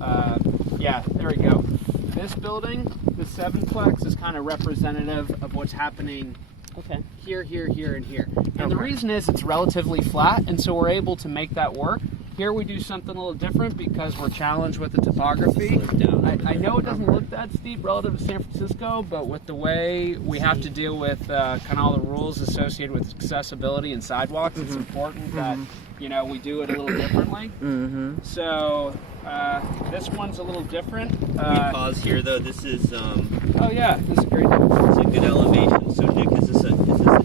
Yeah, there we go. This building, the 7-plex, is kind of representative of what's happening here, here, here, and here. And the reason is it's relatively flat, and so we're able to make that work. Here we do something a little different because we're challenged with the topography. I know it doesn't look that steep relative to San Francisco, but with the way we have to deal with kind of all the rules associated with accessibility and sidewalks, it's important that, you know, we do it a little differently. So this one's a little different. Can we pause here though? This is oh yeah, this is great. It's a good elevation. So Nick, is this a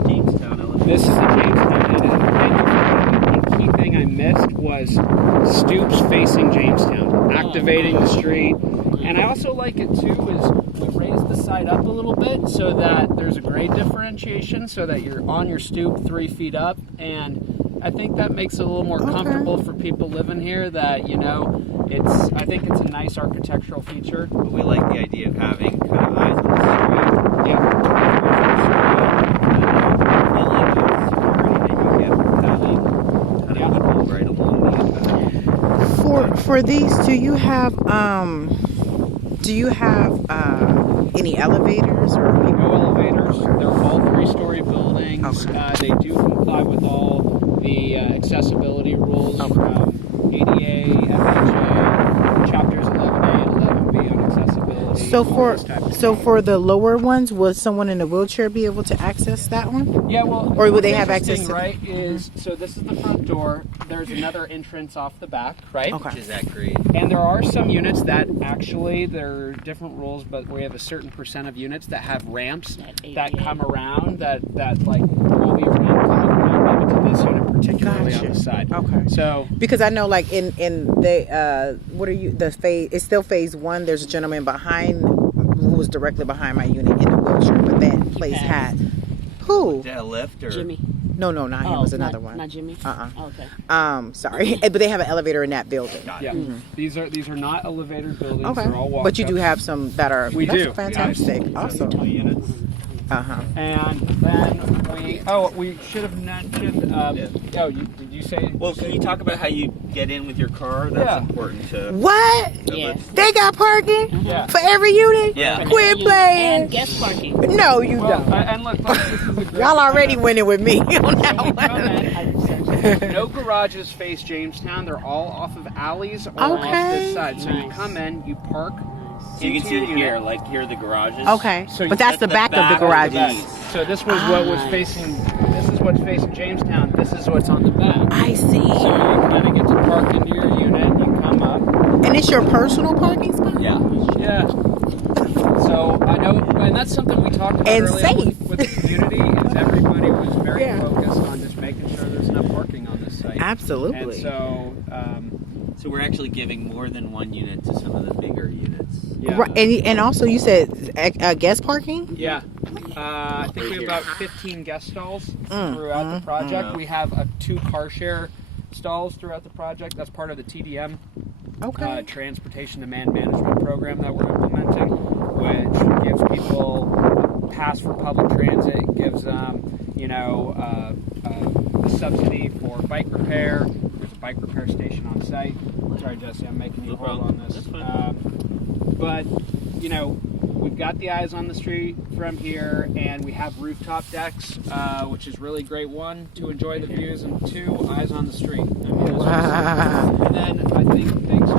Jamestown elevation? This is a Jamestown. One key thing I missed was stoops facing Jamestown, activating the street. And I also like it too is we raise the site up a little bit so that there's a grade differentiation so that you're on your stoop 3 feet up, and I think that makes it a little more comfortable for people living here that, you know, I think it's a nice architectural feature. But we like the idea of having kind of eyes on the street. Right along the For these, do you have any elevators or no elevators? They're all 3-story buildings. They do comply with all the accessibility rules from ADA, FHA, chapters 11A and 11B on accessibility. So for the lower ones, will someone in a wheelchair be able to access that one? Yeah, well, or would they have access to? Right, is so this is the front door. There's another entrance off the back, right? Which is that great? And there are some units that actually, there are different rules, but we have a certain percent of units that have ramps that come around that like will be a ramp coming around maybe to this unit particularly on the side. Okay. So because I know like in the it's still phase 1. There's a gentleman behind who was directly behind my unit in a wheelchair, but that place had who? Is that a lift or Jimmy? No, not him. It was another one. Not Jimmy. Okay. Sorry, but they have an elevator in that building. Yeah, these are not elevator buildings. Okay. They're all walk but you do have some that are. We do. Fantastic. Awesome. 2 units. And then we should have mentioned. Did you say? Well, can you talk about how you get in with your car? That's important to. What? Yes. They got parking for every unit? Yeah. Quit playing. And guest parking. No, you don't. And look, this is a great Y'all already winning with me on that one. No garages face Jamestown. They're all off of alleys or off this side. So you come in, you park. So you can see it here, like here are the garages. Okay, So but that's the back of the garages. So this was what was facing. This is what's facing Jamestown. This is what's on the back. I see. So you kind of get to park into your unit. You come up. And it's your personal parking spot? Yeah. Yeah. So I know, and that's something we talked about And earlier safe. with the community. Is everybody was very focused on just making sure there's enough parking on this site. Absolutely. And so. So we're actually giving more than 1 unit to some of the bigger units. Yeah. Right, and also you said guest parking? Yeah. I think we have about 15 guest stalls throughout the project. We have 2 car share stalls throughout the project. That's part of the TDM, Transportation Demand Management Program that we're implementing, which gives people a pass for public transit, gives them, a subsidy for bike repair. There's a bike repair station on site. Sorry, Jesse, I'm making you hold on this. But, we've got the eyes on the street from here, and we have rooftop decks, which is really great. 1, to enjoy the views, and 2, eyes on the street. And then I think things to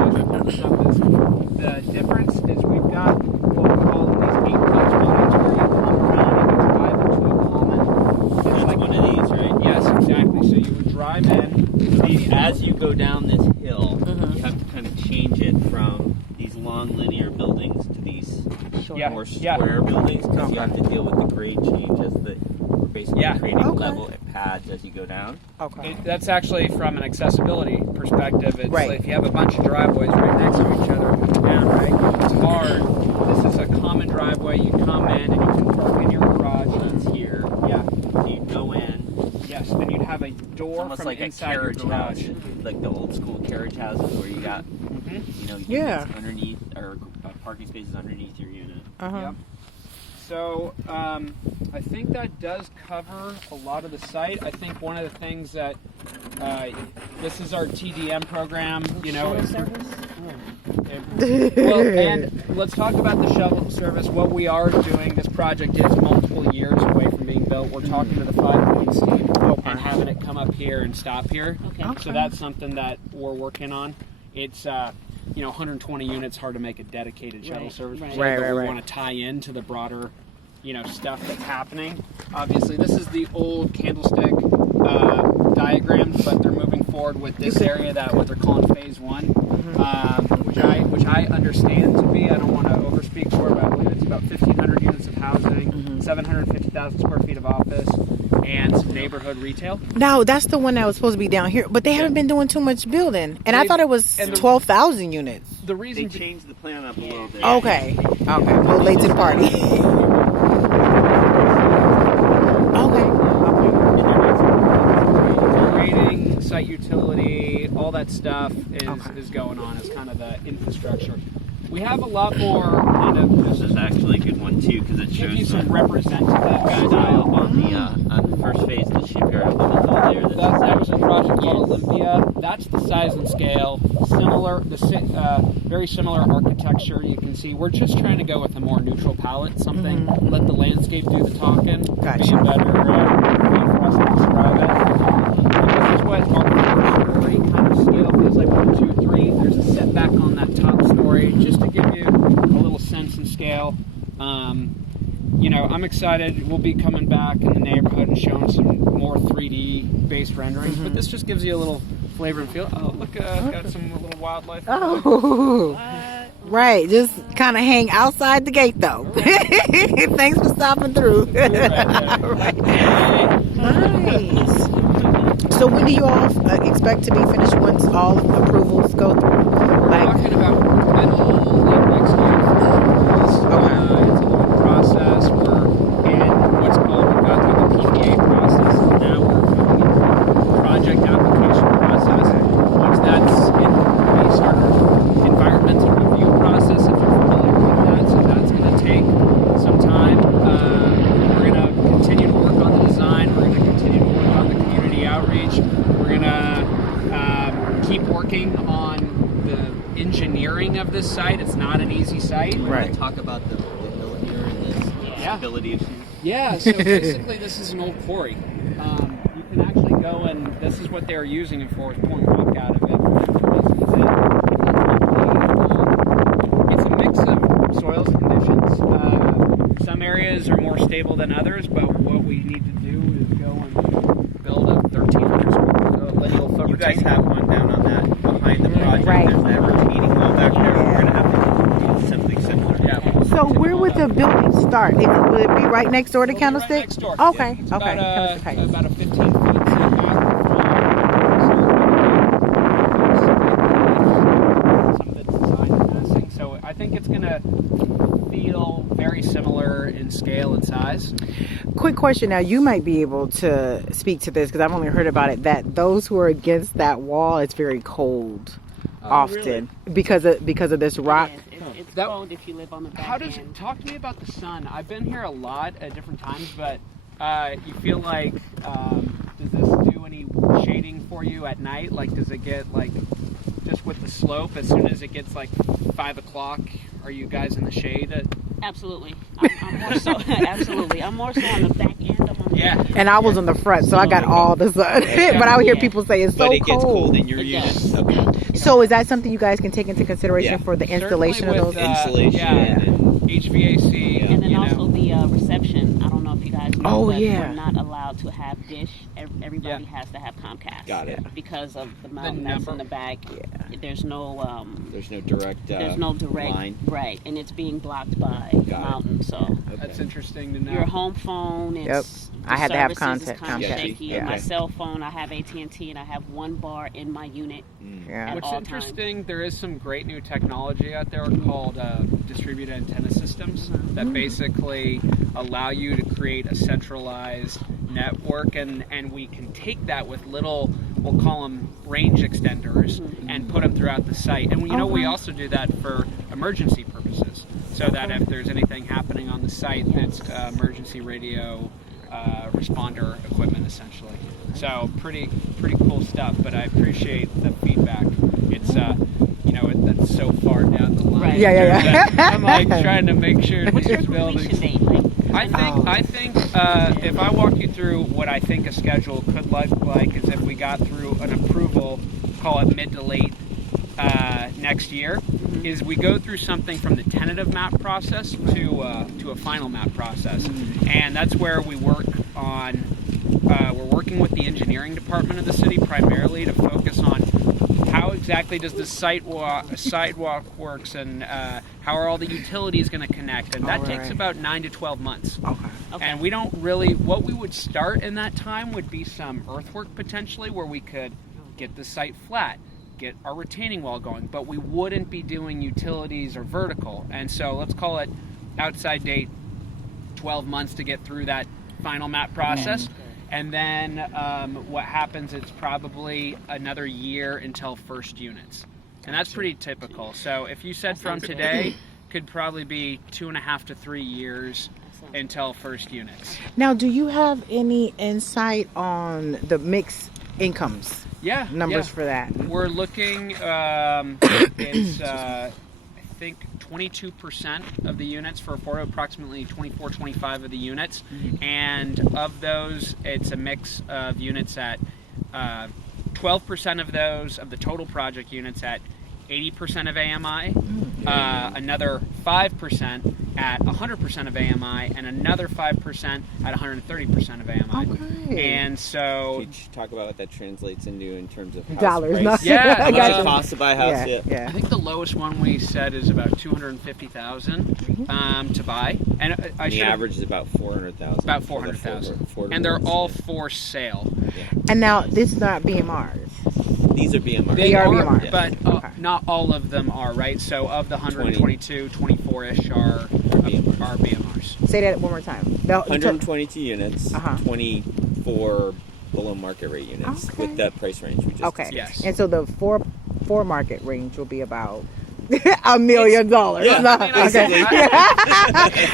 stuff is the difference is we've got what we call these 8-plex buildings where you come around and you drive into a common. It's like one of these, right? Yes, exactly. So you would drive in. As you go down this hill, you have to kind of change it from these long linear buildings to these more square buildings, because you have to deal with the grade change as we're basically creating level pads as you go down. Okay. That's actually from an accessibility perspective. It's like if you have a bunch of driveways right next to each other, it's hard. This is a common driveway. You come in and you can park in your garage. It's here. Yeah. So you go in. Yes. Then you'd have a door almost from like inside a carriage your garage. house, like the old school carriage houses where you got, underneath or parking spaces underneath your unit. Yep. So I think that does cover a lot of the site. I think one of the things that this is our TDM program. Well, and let's talk about the shuttle service. What we are doing, this project is multiple years away from being built. We're talking to the 5-point team and having it come up here and stop here. Okay. So that's something that we're working on. It's 120 units, hard to make a dedicated shuttle service. Right. We want to tie into the broader, stuff that's happening. Obviously, this is the old Candlestick diagrams, but they're moving forward with this area that what they're calling phase 1, which I understand to be. I don't want to overspeak for it, but I believe it's about 1,500 units of housing, 750,000 square feet of office, and some neighborhood retail. No, that's the one that was supposed to be down here, but they haven't been doing too much building, and I thought it was 12,000 units. The reason they changed the plan up a little bit. Okay, a little late to the party. Grading, site utility, all that stuff is going on as kind of the infrastructure. We have a lot more kind of. This is actually a good one too because it shows you some representative style on the first phase of the shipyard. That was a project called Olympia. That's the size and scale. Very similar architecture. You can see we're just trying to go with a more neutral palette. Something let the landscape do the talking. Gotcha. Be a better way for us to describe it. This is what architecturally kind of scale feels like 1, 2, 3. There's a setback on that top story just to give you a little sense and scale. I'm excited. We'll be coming back in the neighborhood and showing some more 3D based renderings, but this just gives you a little flavor and feel. Oh, look, got some little wildlife. Oh, right. Just kind of hang outside the gate, though. Thanks for stopping through. Right. Nice. So when do you all expect to be finished once all approvals go through? We're talking about middle of next year. It's a long process. We're in what's called, we've got through the PPA process. Now we're going into the project application process. Once that's in, we start our environmental review process, if you're familiar with that. So that's going to take some time. We're going to continue to work on the design. We're going to continue to work on the community outreach. We're going to keep working on the engineering of this site. It's not an easy site. We're going to talk about the hill here and this stability issues. Yeah, so basically this is an old quarry. You can actually go and this is what they're using it for, is pouring rock out of it. It's a mix of soils and conditions. Some areas are more stable than others, but what we need to do is go and build a 1,300 square lineal foot. You guys have one down on that behind the project. Right. There's that retaining wall back there. We're going to have to do something similar. Yeah. So where would the building start? Would it be right next door to Candlestick? Right next door. Okay. It's okay. About a 15-foot setback from some of the design and massing. So I think it's going to feel very similar in scale and size. Quick question. Now you might be able to speak to this because I've only heard about it. That those who are against that wall, it's very cold. Often really? because of this rock. It's cold if you live on the back end. Talk to me about the sun. I've been here a lot at different times, but you feel like does this do any shading for you at night? Like, does it get like just with the slope? As soon as it gets like 5 o'clock, are you guys in the shade? Absolutely. I'm more so. Absolutely. I'm more so on the back end. And I was on the front, so I got all the sun. But I would hear people say it's so cold. But it gets cold in your unit. Okay. So is that something you guys can take into consideration for the installation of those? Insulation and HVAC. And then also the reception. I don't know if you guys know, but we're not allowed to have dish. Everybody has to have Comcast. Got it. Because of the mountain that's in the back. There's no There's no direct line. Right, and it's being blocked by the mountain. So that's interesting to know. Your home phone, I had to have contact. Shaky. My cell phone, I have AT&T, and I have one bar in my unit. What's interesting, there is some great new technology out there called distributed antenna systems that basically allow you to create a centralized network, and we can take that with little, we'll call them range extenders, and put them throughout the site. And we also do that for emergency purposes, so that if there's anything happening on the site, that's emergency radio responder equipment essentially. So pretty cool stuff, but I appreciate the feedback. It's know that's so far down the line. Right. Yeah. I'm like trying to make sure What's your these buildings. completion date? Like, I think if I walk you through what I think a schedule could look like is if we got through an approval, call it mid to late next year, is we go through something from the tentative map process to a final map process, and that's where we work on. We're working with the engineering department of the city primarily to focus on how exactly does the sidewalk works, and how are all the utilities going to connect, and that takes about 9 to 12 months. Okay. And we don't really, what we would start in that time would be some earthwork potentially where we could get the site flat, get our retaining wall going, but we wouldn't be doing utilities or vertical. And so let's call it outside date 12 months to get through that final map process. And then what happens is probably another year until first units. And that's pretty typical. So if you said from today, could probably be 2.5 to 3 years until first units. Now, do you have any insight on the mixed incomes? Numbers for that? We're looking, it's I think 22% of the units for affordable, approximately 24, 25 of the units. And of those, it's a mix of units at 12% of those, of the total project units at 80% of AMI, another 5% at 100% of AMI, and another 5% at 130% of AMI. Okay. And so, could you talk about what that translates into in terms of house dollars? price? Not, Yeah, How much it costs to buy a house? I think the lowest one we said is about $250,000 to buy, and the average is about $400,000. About $400,000, and they're all for sale. And now this is not BMRs. These are BMRs. They are BMRs, but not all of them are, right? So of the 122, 24-ish are BMRs. Say that one more time. 122 units, 24 below market rate units with that price range we just discussed. Yes. And so the four market range will be about $1 million. Yeah,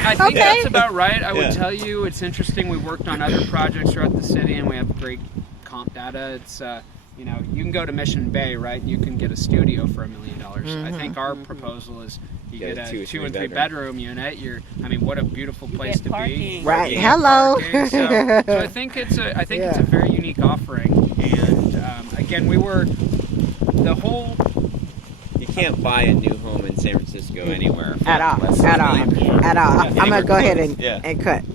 I think that's about right. I would tell you it's interesting. We worked on other projects throughout the city, and we have great comp data. It's you know, you can go to Mission Bay, right? You can get a studio for $1 million. I think our proposal is you get a 2 and 3 bedroom unit. I mean, what a beautiful place to be. Right. Hello. So I think it's a very unique offering. And again, the whole. You can't buy a new home in San Francisco anywhere at all. I'm gonna go ahead and cut.